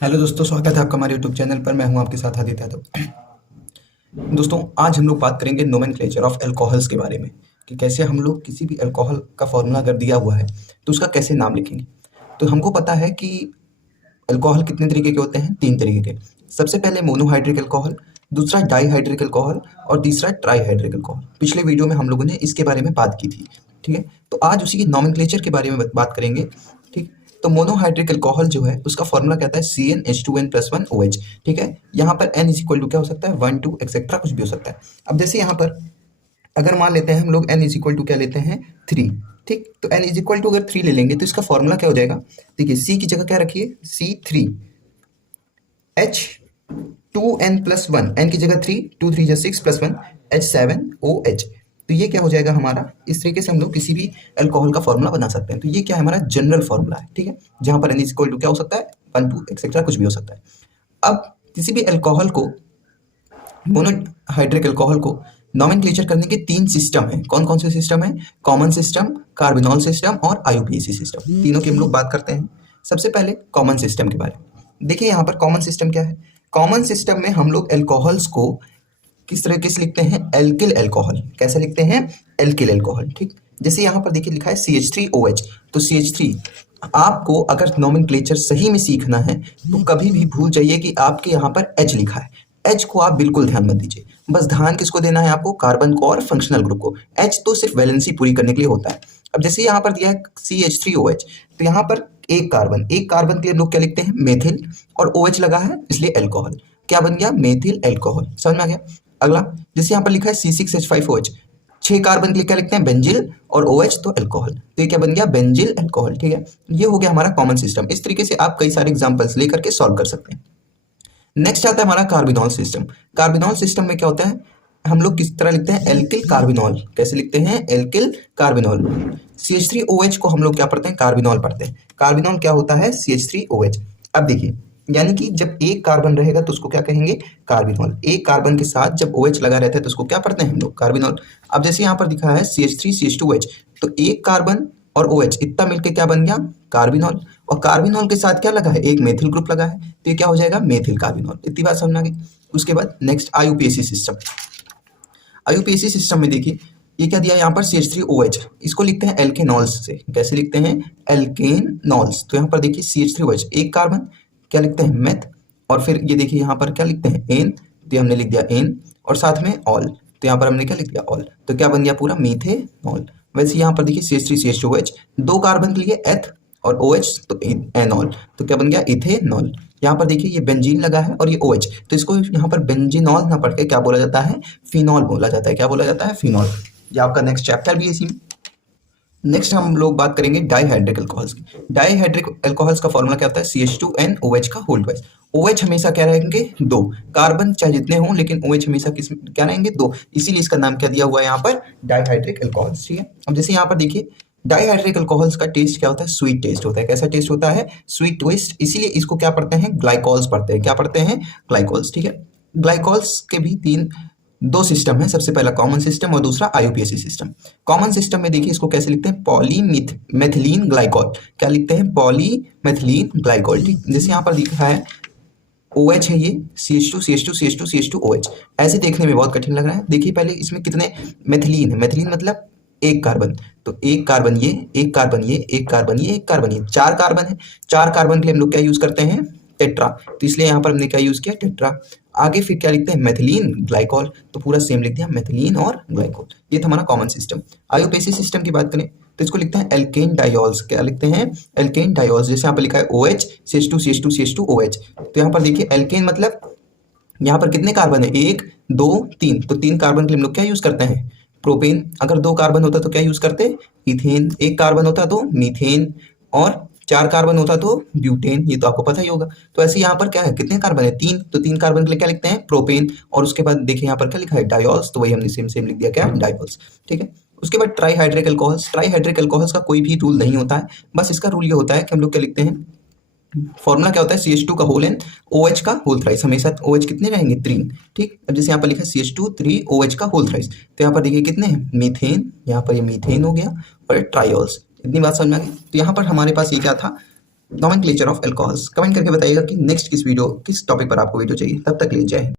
Hello दोस्तों, स्वागत है आपका हमारे यूट्यूब चैनल पर। मैं हूं आपके साथ आदित्य यादव। दोस्तों, आज हम लोग बात करेंगे नोमेनक्लेचर ऑफ अल्कोहल्स के बारे में कि कैसे हम लोग किसी भी अल्कोहल का फॉर्मूला अगर दिया हुआ है तो उसका कैसे नाम लिखेंगे। तो हमको पता है कि अल्कोहल कितने तरीके के होते हैं, 3 तरीके के। सबसे पहले मोनोहाइड्रिक अल्कोहल, दूसरा डाईहाइड्रिक अल्कोहल और तीसरा ट्राईहाइड्रिक अल्कोहल। पिछले वीडियो में हम लोगों ने इसके बारे में बात की थी। ठीक है, तो आज उसी की नोमेनक्लेचर के बारे में बात करेंगे। ठीक, तो मोनोहाइड्रिक अल्कोहल जो है उसका फॉर्मूला कहता है CnH2n+1OH। ठीक है, यहाँ पर n इज इक्वल टू क्या हो सकता है, 1 2 एक्सेट्रा कुछ भी हो सकता है। अब जैसे यहाँ पर अगर मान लेते हैं हम लोग n इज इक्वल टू क्या लेते हैं, 3। ठीक, तो n इज इक्वल टू अगर 3 ले लेंगे तो इसका फॉर्मूला क्या हो जाएगा। देखिए, C की जगह क्या रखिए, C3 H2n+1, n की जगह 3, 2 3 6 +1 H7OH। तो ये क्या हो जाएगा हमारा, इस तरीके से हम लोग किसी भी अल्कोहल का फॉर्मूला बना सकते हैं। तो ये क्या है, हमारा जनरल फॉर्मूला है। ठीक है, जहां पर n इज इक्वल टू क्या हो सकता है, 1 2 एक्सेट्रा कुछ भी हो सकता है। अब किसी भी अल्कोहल को, मोनोहाइड्रिक अल्कोहल को नोमेनक्लेचर करने के 3 सिस्टम हैं। कौन कौन से सिस्टम हैं? कॉमन सिस्टम, कार्बिनॉल सिस्टम और आईयूपीएसी सिस्टम। तीनों की हम लोग बात करते हैं। सबसे पहले कॉमन सिस्टम के बारे में देखिए। यहाँ पर कॉमन सिस्टम क्या है। कॉमन सिस्टम में हम लोग अल्कोहल्स को किस तरीके से लिखते हैं, एल्किल अल्कोहल। कैसे लिखते हैं, एल्किल अल्कोहल। ठीक, जैसे यहाँ पर देखिए लिखा है CH3OH, तो CH3, आपको अगर नोमेनक्लेचर सही में सीखना है तो कभी भी भूल जाइए कि आपके यहाँ पर H लिखा है। H को आप बिल्कुल ध्यान मत दीजिए। बस ध्यान किसको देना है आपको, कार्बन को और फंक्शनल ग्रुप को। H तो सिर्फ वैलेंसी पूरी करने के लिए होता है। अब जैसे यहाँ पर दिया है CH3OH, तो यहाँ पर एक कार्बन के लिए हम लोग क्या लिखते हैं, मेथिल, और OH लगा है इसलिए अल्कोहल। क्या बन गया, मेथिल अल्कोहल। समझ में आ गया। अगला, जैसे यहाँ पर लिखा है C6H5OH, 6 कार्बन के लिए क्या लिखते हैं, बेंजिल, और OH तो अल्कोहल। तो ये क्या बन गया, बेंजिल अल्कोहल। ठीक है, ये हो गया हमारा कॉमन सिस्टम। इस तरीके से आप कई सारे एग्जांपल्स लेकर के सॉल्व कर सकते हैं। नेक्स्ट आता है हमारा कार्बिनॉल सिस्टम। कार्बिनॉल सिस्टम में क्या होता है, हम लोग किस तरह लिखते हैं, एल्किल कार्बिनॉल। कैसे लिखते हैं, एल्किल कार्बिनॉल। CH3OH को हम लोग क्या पढ़ते हैं, कार्बिनॉल पढ़ते हैं। कार्बिनॉल क्या होता है, CH3OH। अब देखिए, यानी कि जब एक कार्बन रहेगा तो उसको क्या कहेंगे, कार्बिनॉल। एक कार्बन के साथ जब OH लगा रहता है तो उसको क्या पढ़ते हैं हम लोग, कार्बिनॉल। अब जैसे यहाँ पर दिखा है CH3CH2OH, तो एक कार्बन और OH इतना मिलकर क्या बन गया, कार्बिनॉल। और कार्बिनॉल के साथ क्या लगा है, एक मेथिल ग्रुप लगा है, तो ये क्या हो जाएगा, मेथिल कार्बिनॉल। इतनी बात समझ में आ गई। उसके बाद next IUPAC system. IUPAC system में देखिए ये क्या दिया है यहाँ पर, CH3OH, इसको लिखते हैं एल्केनॉल्स से। कैसे लिखते हैं, एल्केनॉल्स। तो यहाँ पर देखिए CH3OH, एक कार्बन, क्या लिखते हैं, मेथ, और फिर ये देखिए यहाँ पर क्या लिखते हैं, एन, तो हमने लिख दिया एन, और साथ में ऑल, तो यहाँ पर हमने क्या लिख दिया, ऑल। तो क्या बन गया, पूरा मीथेनॉल। वैसे यहाँ पर देखिए CH3CH2OH, 2 कार्बन के लिए एथ और OH तो एनॉल, तो क्या बन गया, इथेनॉल। यहाँ पर देखिए ये बेंजीन लगा है और ये OH, तो इसको यहाँ पर बेंजीनॉल ना पढ़ के क्या बोला जाता है, फिनॉल बोला जाता है। क्या बोला जाता है, फिनॉल। ये आपका नेक्स्ट चैप्टर भी है इसी में। नेक्स्ट हम लोग बात करेंगे डाईहाइड्रिक अल्कोहल्स की। डाईहाइड्रिक अल्कोहल्स का फॉर्मूला क्या होता है, CH2NOH का होल ट्वाइस। OH हमेशा क्या रहेंगे, 2 कार्बन, चाहे जितने हों, लेकिन OH हमेशा किस क्या रहेंगे, 2। इसीलिए इसका नाम क्या दिया हुआ है यहाँ पर, डाईहाइड्रिक अल्कोहल्स। ठीक है, अब जैसे यहाँ पर देखिए डाईहाइड्रिक अल्कोहल्स का टेस्ट क्या होता है, स्वीट टेस्ट होता है। कैसा टेस्ट होता है, स्वीट टेस्ट। इसीलिए इसको क्या पढ़ते हैं, ग्लाइकॉल्स पढ़ते हैं। क्या पढ़ते हैं, ग्लाइकॉल्स। ठीक है, ग्लाइकॉल्स के भी 2 सिस्टम है। सबसे पहला कॉमन सिस्टम और दूसरा आईयूपीएसी सिस्टम। कॉमन सिस्टम में देखिए इसको कैसे लिखते हैं, पॉलीमेथिलीन ग्लाइकॉल। क्या लिखते हैं, पॉलीमेथिलीन ग्लाइकॉल। ठीक, जैसे यहाँ पर लिखा है OH है ये, CH2CH2CH2CH2OH। ऐसे देखने में बहुत कठिन लग रहा है। देखिए पहले इसमें कितने मेथिलीन है, मेथिलीन मतलब एक कार्बन, तो एक कार्बन ये, एक कार्बन ये, एक कार्बन ये, एक कार्बन ये, 4 कार्बन है। 4 कार्बन के लिए हम लोग क्या यूज करते हैं, टेट्रा, तो इसलिए यहाँ पर हमने क्या यूज किया, टेट्रा। आगे फिर क्या लिखते हैं, मेथिलीन ग्लाइकॉल, तो पूरा सेम लिख दिया, मेथिलीन और ग्लाइकॉल। ये था हमारा कॉमन सिस्टम। आईयूपीएसी सिस्टम की बात करें तो इसको लिखते हैं एल्केन डायोल्स। क्या लिखते हैं, एल्केन डायोल्स। जैसे यहाँ पर लिखा है OH CH2CH2CH2OH, तो यहाँ पर देखिए एल्केन मतलब यहाँ पर कितने कार्बन है, 1 2 3, तो 3 कार्बन के लिए हम लोग क्या यूज करते हैं, प्रोपेन। अगर 2 कार्बन होता तो क्या यूज करते, इथेन। 1 कार्बन होता तो मीथेन, और 4 कार्बन होता तो ब्यूटेन। ये तो आपको पता ही होगा। तो ऐसे यहाँ पर क्या है, कितने कार्बन है, 3, तो 3 कार्बन के लिए क्या लिखते हैं, प्रोपेन। और उसके बाद देखिए यहाँ पर क्या लिखा है, डायोल्स, तो वही हमने सेम सेम लिख दिया, क्या, डायोल्स। ठीक है, उसके बाद ट्राईहाइड्रिक अल्कोहल्स। ट्राईहाइड्रिक अल्कोहल्स का कोई भी रूल नहीं होता है। बस इसका रूल ये होता है कि हम लोग क्या लिखते हैं, फॉर्मूला क्या होता है, CH2 का होल एन, OH का होल थ्राइस। हमेशा OH कितने रहेंगे, 3। ठीक, अब जैसे यहाँ पर लिखा है CH2 3 OH का होल थ्राइस, तो यहाँ पर देखिए कितने हैं, मीथेन। यहाँ पर ये मीथेन हो गया, और ट्रायोल्स। इतनी बात समझ में आ गई। तो यहाँ पर हमारे पास ये क्या था, नॉमेनक्लेचर ऑफ अल्कोहल्स। कमेंट करके बताइएगा कि नेक्स्ट किस टॉपिक पर आपको वीडियो चाहिए। तब तक ले जय हिंद।